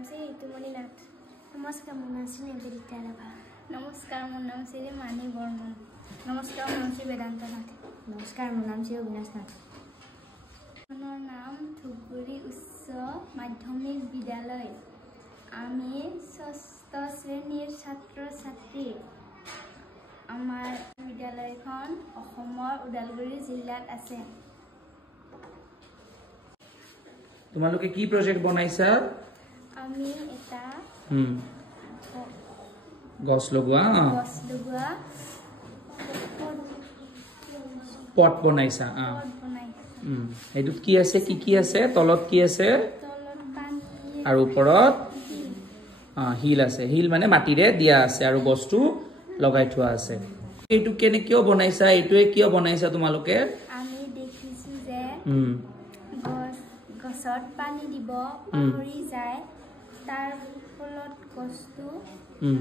नाम से ऋतुमणि नाथ। नमस्कार, मोर नाम से निवेदिता राभा। नमस्कार, मोर नाम से मानी बर्मन। नमस्कार, मोर नाम से वेदांत नाथ। नमस्कार, मोर नाम से अविनाश नाथ। मोर नाम धुपगुड़ी उच्च माध्यमिक विद्यालय। आमी 6th শ্ৰেণীৰ ছাত্ৰ ছাত্ৰী। আমাৰ বিদ্যালয়খন অসমৰ ওদালগুৰি জিলাত আছে। তোমালোকে কি প্ৰজেক্ট বনাইছা? আমি এটা গছ লগোৱা পট বনাইছা। এইটোত কি আছে, কি আছে? তলত কি আছে? আৰু ওপৰত হিল আছে। হিল মানে মাটিৰে দিয়া আছে আৰু গছটো লগাই থোৱা আছে। এইটো কেনে কিয় বনাইছা? এইটোৱে কিয় বনাইছা তোমালোকে? আমি দেখিছো যে গছত পানী দিব পাহৰি যায়, তাৰ ফলত গছটো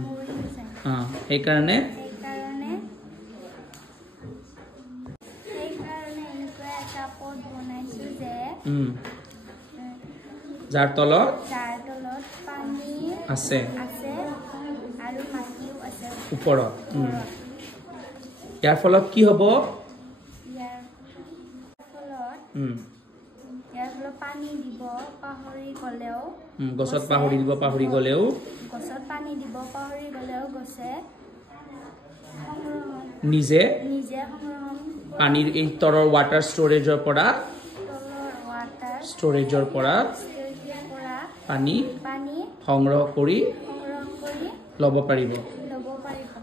মৰি যায়। সেইকাৰণে এনেকুৱা এটা পট বনাইছো যে যাৰ তলত পানী আছে আৰু মাটিও আছে ওপৰত। ইয়াৰ ফলত কি হ'ব? ইয়াৰ ফলত পানী দিব পাহৰি গলেও গছত পাহৰি গলেও গছে নিজে সংগ্ৰহণ পানীৰ এই তলৰ ৱাটাৰ ষ্টৰেজৰ পৰা পানী সংগ্ৰহ কৰি ল'ব পাৰিব।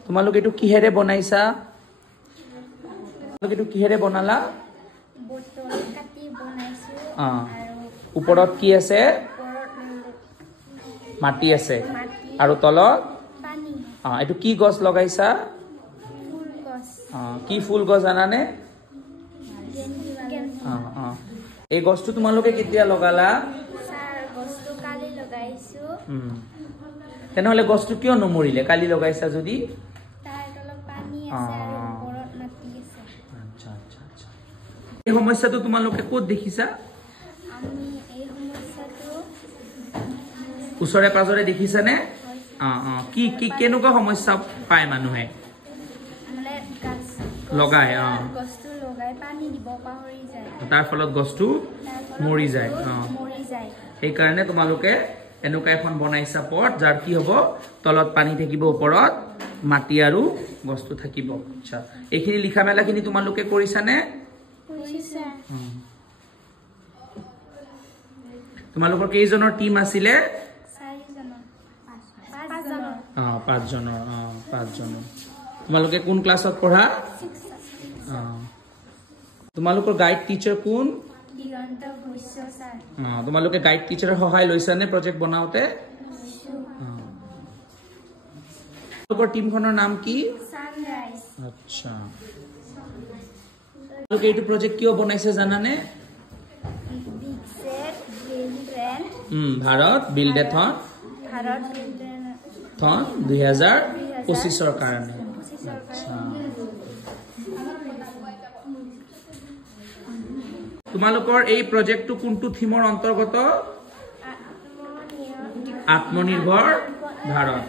তোমালোকে এইটো কিহেৰে বনাইছা? এইটো কিহেৰে বনালা? বটল কাটি বনাইছো। ওপৰত কি আছে? মাটি আছে আৰু তলত পানী। এইটো কি গছ লগাইছা? কি ফুল গছ জানানে? এই গছটো তোমালোকে কেতিয়া লগালা? গছটো কালি লগাইছো। তেনেহলে গছটো কিয় নমৰিলে কালি লগাইছা যদি? তাৰ তলত পানী আছে আৰু ওপৰত মাটি আছে। আচ্ছা। এই সমস্যাটো তোমালোকে ক'ত দেখিছা? আমি এই সমস্যাটো ওচৰে পাজৰে দেখিছানে? কি কেনেকুৱা সমস্যা পায় মানুহে? মানে লগাই গছটো লগাই পানী দিব পাহৰি যায়, তাৰ ফলত গছটো মৰি যায়। সেইকাৰণে তোমালোকে এনেকুৱা এখন বনাইছা পট, যাৰ কি হ'ব? তলত পানী থাকিব, ওপৰত মাটি আৰু গছটো থাকিব। আচ্ছা, এইখিনি লিখা মেলাখিনি তোমালোকে কৰিছানে? তোমালোকৰ কেইজনৰ টিম আছিলে? 5জনৰ। তোমালোকে কোন ক্লাছত পঢ়া? তোমালোকৰ গাইড টিচাৰ কোন? তোমালোকে গাইড টিচাৰৰ সহায় লৈছানে প্ৰজেক্ট বনাওতে? তোমালোকৰ টিমখনৰ নাম কি? আচ্ছা, তোমালোকে এইটো প্ৰজেক্ট কিয় বনাইছে জানানে? ভাৰত বিল্ডেথন 2025ৰ কাৰণে। তোমালোকৰ এই প্ৰজেক্টটো কোনটো থিমৰ অন্তৰ্গত? আত্মনিৰ্ভৰ ভাৰত।